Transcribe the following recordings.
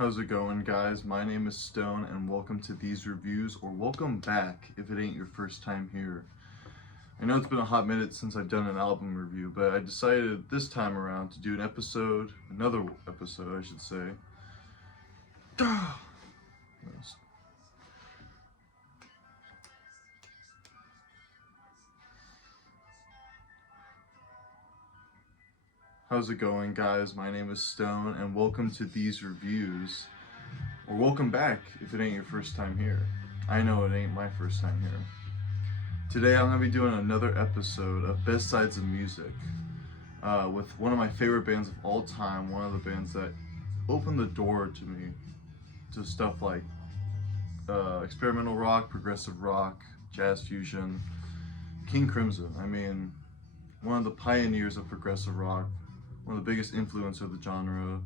How's it going, guys? My name is Stone, and welcome to these reviews, or welcome back if it ain't your first time here. I know it's been a hot minute since I've done an album review, but I decided this time around to do another episode, I should say. How's it going, guys? My name is Stone, and welcome to these reviews, or welcome back if it ain't your first time here. I know it ain't my first time here. Today I'm going to be doing another episode of Best Sides of Music with one of my favorite bands of all time, one of the bands that opened the door to me to stuff like experimental rock, progressive rock, jazz fusion, King Crimson. I mean, one of the pioneers of progressive rock, one of the biggest influence of the genre,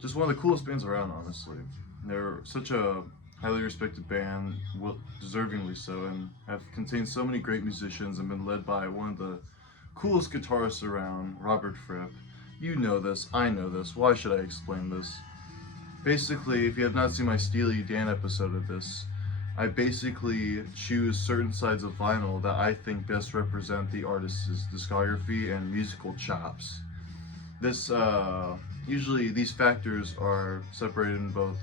just one of the coolest bands around, honestly. They're such a highly respected band, deservingly so, and have contained so many great musicians and been led by one of the coolest guitarists around, Robert Fripp. You know this, I know this, why should I explain this? Basically, if you have not seen my Steely Dan episode of this, I basically choose certain sides of vinyl that I think best represent the artist's discography and musical chops. Usually these factors are separated in both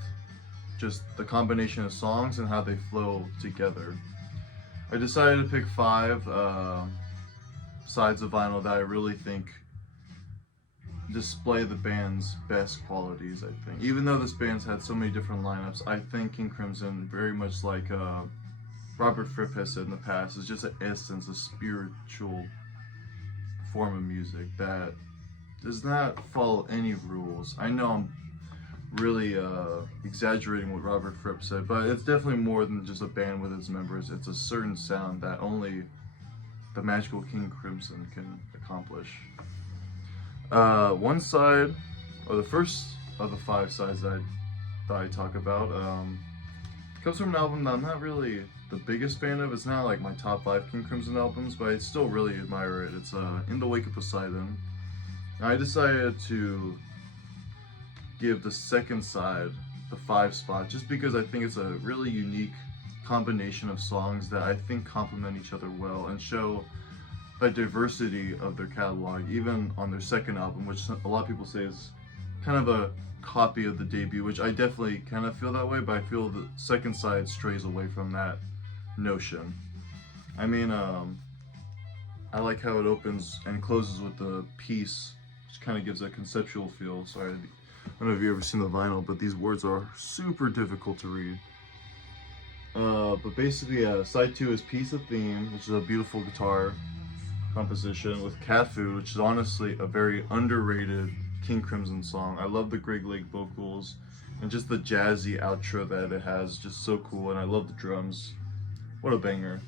just the combination of songs and how they flow together. I decided to pick 5 sides of vinyl that I really think display the band's best qualities, I think. Even though this band's had so many different lineups, I think King Crimson, very much like Robert Fripp has said in the past, is just an essence, a spiritual form of music that does not follow any rules. I know I'm really exaggerating what Robert Fripp said, but it's definitely more than just a band with its members. It's a certain sound that only the magical King Crimson can accomplish. One side, or the first of the 5 sides that I talk about, comes from an album that I'm not really the biggest fan of. It's not like my top 5 King Crimson albums, but I still really admire it. It's In the Wake of Poseidon. I decided to give the second side the 5 spot just because I think it's a really unique combination of songs that I think complement each other well and show a diversity of their catalog, even on their second album, which a lot of people say is kind of a copy of the debut, which I definitely kind of feel that way, but I feel the second side strays away from that notion. I mean, I like how it opens and closes with the piece, which kind of gives a conceptual feel. Sorry, I don't know if you've ever seen the vinyl, but these words are super difficult to read. But basically, side 2 is Piece of Theme, which is a beautiful guitar composition with Cat Food, which is honestly a very underrated King Crimson song. I love the Greg Lake vocals and just the jazzy outro that it has, just so cool, and I love the drums. What a banger.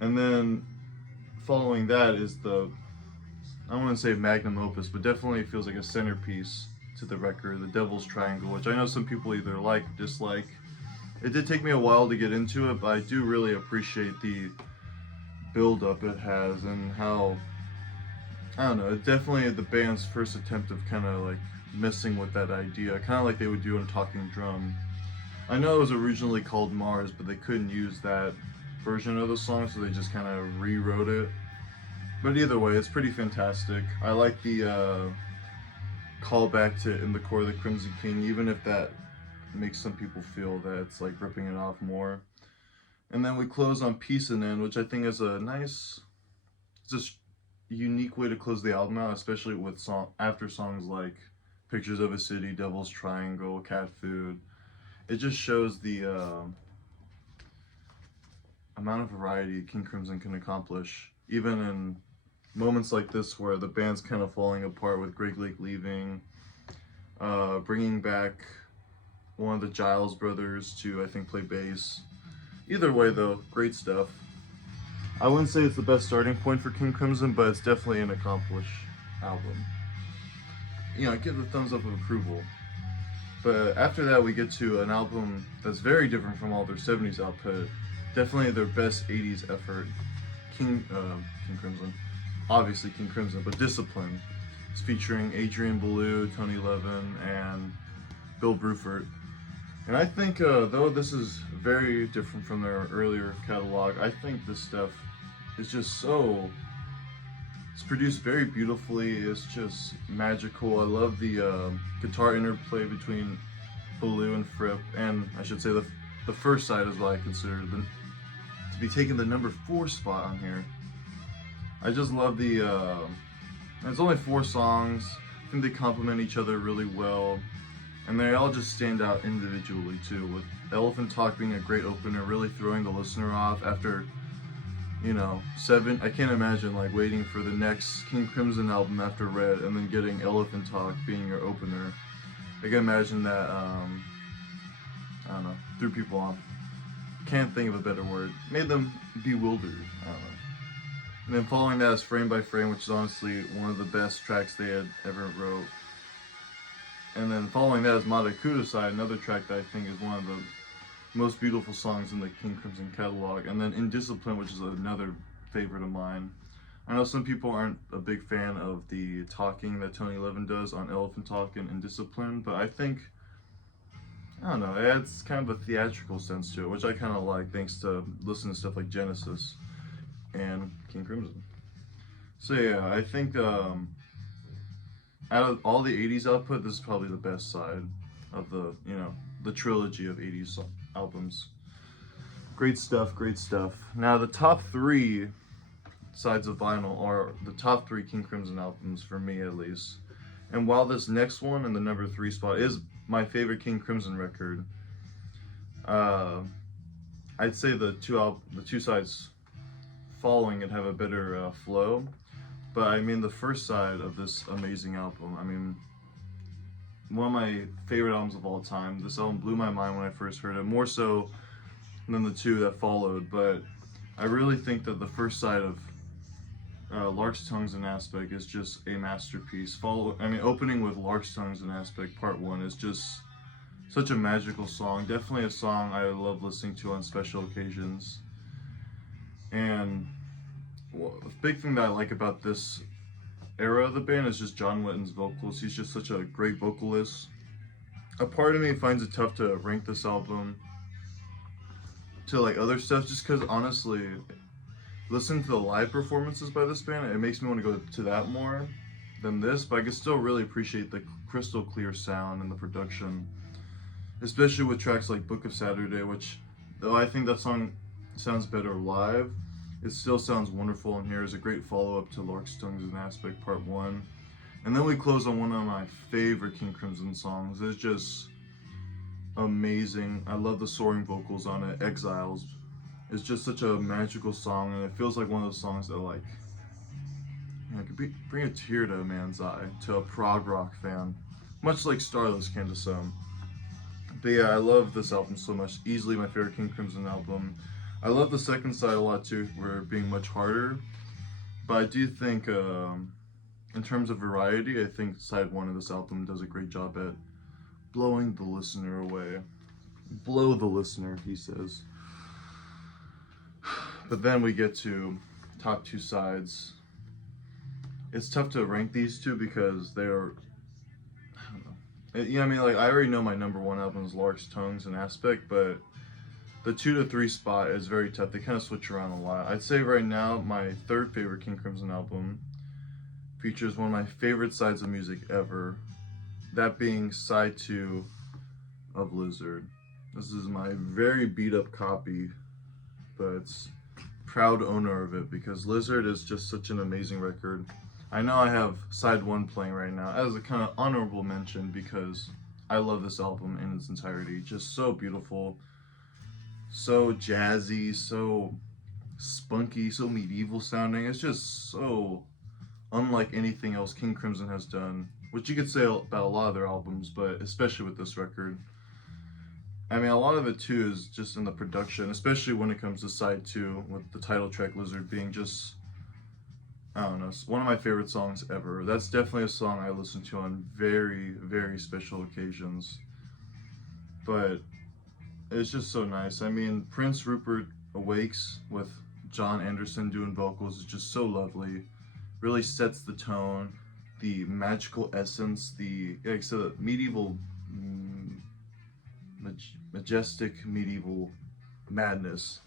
And then following that is I don't want to say magnum opus, but definitely feels like a centerpiece to the record, The Devil's Triangle, which I know some people either like or dislike. It did take me a while to get into it, but I do really appreciate the build-up it has and how, I don't know, it's definitely the band's first attempt of kind of like messing with that idea, kind of like they would do in Talking Drum. I know it was originally called Mars, but they couldn't use that version of the song, so they just kind of rewrote it. But either way, it's pretty fantastic. I like the callback to In the Core of the Crimson King, even if that makes some people feel that it's like ripping it off more. And then we close on Peace and End, which I think is a nice, just unique way to close the album out, especially with after songs like Pictures of a City, Devil's Triangle, Cat Food. It just shows the amount of variety King Crimson can accomplish, even in moments like this where the band's kind of falling apart with Greg Lake leaving, bringing back one of the Giles brothers to, I think, play bass. Either way, though, great stuff. I wouldn't say it's the best starting point for King Crimson, but it's definitely an accomplished album. I give the thumbs up of approval. But after that, we get to an album that's very different from all their 70s output. Definitely their best 80s effort. King Crimson. Obviously King Crimson, but Discipline. It's featuring Adrian Belew, Tony Levin, and Bill Bruford. And I think, though this is very different from their earlier catalog, I think this stuff is just so. It's produced very beautifully. It's just magical. I love the guitar interplay between Bolu and Fripp, and I should say the first side is what I consider to be taking the number 4 spot on here. I just love the. It's only 4 songs. I think they complement each other really well. And they all just stand out individually too, with Elephant Talk being a great opener, really throwing the listener off after, 7, I can't imagine like waiting for the next King Crimson album after Red and then getting Elephant Talk being your opener. I can imagine that, I don't know, threw people off. Can't think of a better word. Made them bewildered, I don't know. And then following that is Frame by Frame, which is honestly one of the best tracks they had ever wrote. And then following that is Mata Kudasai, another track that I think is one of the most beautiful songs in the King Crimson catalog. And then Indiscipline, which is another favorite of mine. I know some people aren't a big fan of the talking that Tony Levin does on Elephant Talk and Indiscipline, but I think, I don't know, it adds kind of a theatrical sense to it, which I kind of like thanks to listening to stuff like Genesis and King Crimson. So yeah, I think out of all the 80s output, this is probably the best side of the trilogy of 80s albums. Great stuff, great stuff. Now the top 3 sides of vinyl are the top 3 King Crimson albums for me at least. And while this next one in the number 3 spot is my favorite King Crimson record, I'd say the two sides following it have a better flow. But I mean, the first side of this amazing album, I mean, one of my favorite albums of all time. This album blew my mind when I first heard it, more so than the 2 that followed. But I really think that the first side of Lark's Tongues and Aspect is just a masterpiece. Opening with Lark's Tongues and Aspect Part 1 is just such a magical song. Definitely a song I love listening to on special occasions. And the big thing that I like about this era of the band is just John Wetton's vocals. He's just such a great vocalist. A part of me finds it tough to rank this album to like other stuff, just because honestly, listening to the live performances by this band, it makes me want to go to that more than this, but I can still really appreciate the crystal clear sound and the production, especially with tracks like Book of Saturday, which, though I think that song sounds better live, it still sounds wonderful in here. It's a great follow-up to Lark's Tongues and Aspect Part 1. And then we close on one of my favorite King Crimson songs. It's just amazing. I love the soaring vocals on it, Exiles. It's just such a magical song, and it feels like one of those songs that could bring a tear to a man's eye, to a prog rock fan. Much like Starless can to some. But yeah, I love this album so much. Easily my favorite King Crimson album. I love the second side a lot too, for being much harder. But I do think, in terms of variety, I think side 1 of this album does a great job at blowing the listener away. Blow the listener, he says. But then we get to top 2 sides. It's tough to rank these two because they're, I don't know. I already know my number 1 album is Lark's Tongues and Aspect, but the 2 to 3 spot is very tough. They kind of switch around a lot. I'd say right now my 3rd favorite King Crimson album features one of my favorite sides of music ever, that being side 2 of Lizard. This is my very beat up copy, but it's proud owner of it because Lizard is just such an amazing record. I know I have side 1 playing right now as a kind of honorable mention because I love this album in its entirety. Just so beautiful, so jazzy, so spunky, so medieval sounding. It's just so unlike anything else King Crimson has done, which you could say about a lot of their albums, but especially with this record. I mean, a lot of it too is just in the production, especially when it comes to side 2 with the title track Lizard being just, I don't know, it's one of my favorite songs ever. That's definitely a song I listen to on very, very special occasions. But it's just so nice. I mean, Prince Rupert Awakes with John Anderson doing vocals is just so lovely. Really sets the tone, the magical essence, the medieval majestic medieval madness.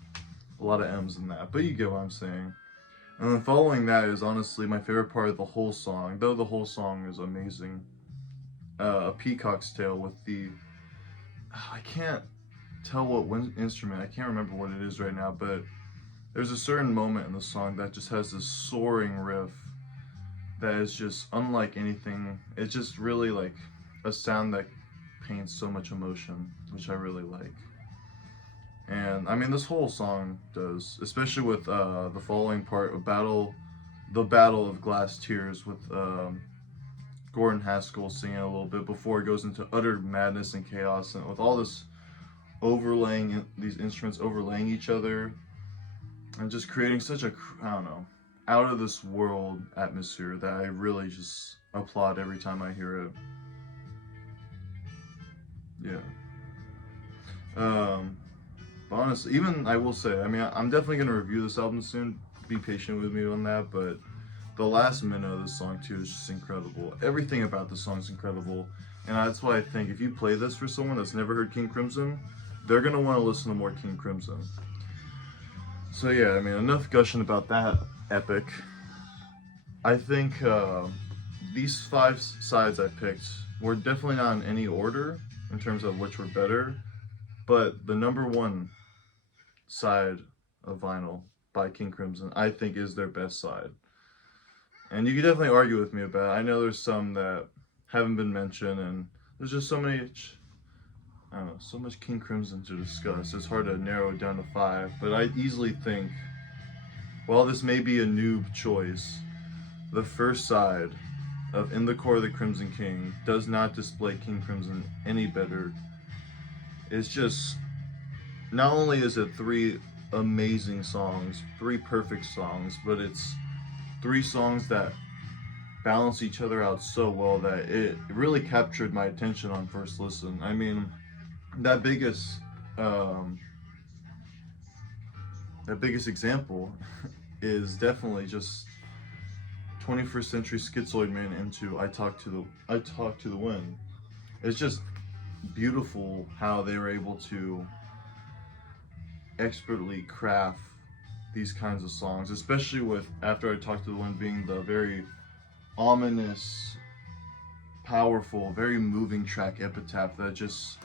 A lot of M's in that, but you get what I'm saying. And then following that is honestly my favorite part of the whole song, though the whole song is amazing. A Peacock's Tail with the, I can't tell what instrument, I can't remember what it is right now, but there's a certain moment in the song that just has this soaring riff that is just unlike anything. It's just really like a sound that paints so much emotion, which I really like. And I mean, this whole song does, especially with the following part of the Battle of Glass Tears with Gordon Haskell singing a little bit before it goes into utter madness and chaos, and with all this overlaying, these instruments overlaying each other, and just creating such a, I don't know, out of this world atmosphere that I really just applaud every time I hear it. Yeah. But honestly, even I will say, I mean, I'm definitely gonna review this album soon. Be patient with me on that, but the last minute of this song too is just incredible. Everything about this song is incredible, and that's why I think if you play this for someone that's never heard King Crimson, they're gonna want to listen to more King Crimson. So yeah, I mean, enough gushing about that epic. I think these 5 sides I picked were definitely not in any order in terms of which were better, but the number 1 side of vinyl by King Crimson, I think, is their best side. And you can definitely argue with me about it. I know there's some that haven't been mentioned, and there's just so many, I don't know, so much King Crimson to discuss. It's hard to narrow it down to 5, but I easily think, while this may be a noob choice, the first side of In the Core of the Crimson King does not display King Crimson any better. It's just, not only is it 3 amazing songs, 3 perfect songs, but it's 3 songs that balance each other out so well that it really captured my attention on first listen. I mean, that biggest example is definitely just 21st Century Schizoid Man into I Talk to the Wind. It's just beautiful how they were able to expertly craft these kinds of songs, especially with After I Talk to the Wind being the very ominous, powerful, very moving track epitaph that just,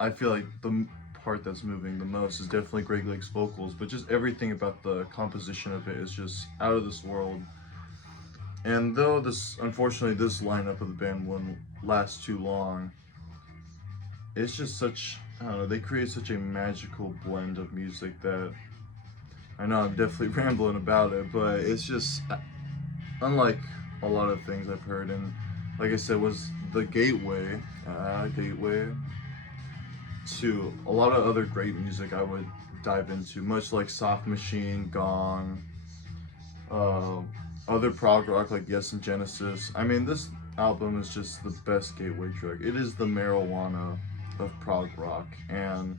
I feel like the part that's moving the most is definitely Greg Lake's vocals, but just everything about the composition of it is just out of this world. And though unfortunately this lineup of the band wouldn't last too long, it's just such, I don't know, they create such a magical blend of music that, I know I'm definitely rambling about it, but it's just unlike a lot of things I've heard, and like I said, was the gateway to a lot of other great music I would dive into, much like Soft Machine, Gong, other prog rock like Yes and Genesis. I mean, this album is just the best gateway drug. It is the marijuana of prog rock, and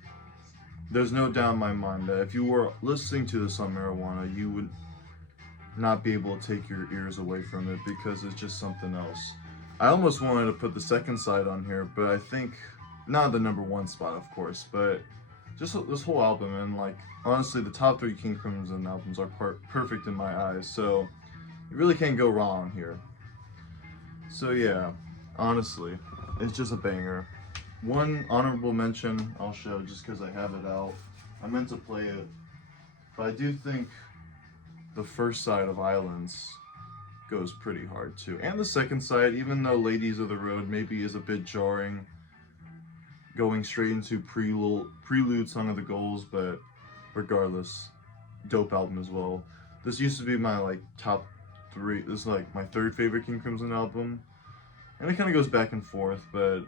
there's no doubt in my mind that if you were listening to this on marijuana, you would not be able to take your ears away from it because it's just something else. I almost wanted to put the second side on here, but I think, not the number 1 spot, of course, but just this whole album, and like, honestly, the top 3 King Crimson albums are perfect in my eyes, so you really can't go wrong here. So yeah, honestly, it's just a banger. One honorable mention I'll show just because I have it out. I meant to play it, but I do think the first side of Islands goes pretty hard too. And the second side, even though Ladies of the Road maybe is a bit jarring, going straight into prelude Song of the Goals, but regardless, dope album as well. This used to be my like top 3, this is like my 3rd favorite King Crimson album, and it kind of goes back and forth, but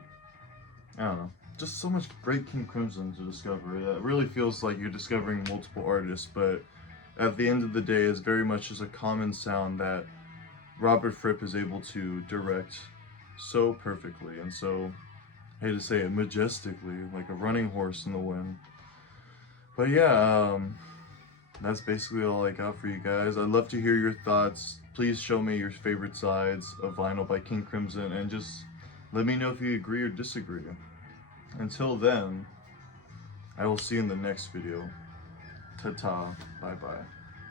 I don't know, just so much great King Crimson to discover. It really feels like you're discovering multiple artists, but at the end of the day, it's very much just a common sound that Robert Fripp is able to direct so perfectly, and so, I hate to say it, majestically, like a running horse in the wind. But yeah, that's basically all I got for you guys. I'd love to hear your thoughts. Please show me your favorite sides of vinyl by King Crimson, and just let me know if you agree or disagree. Until then, I will see you in the next video. Ta-ta. Bye-bye.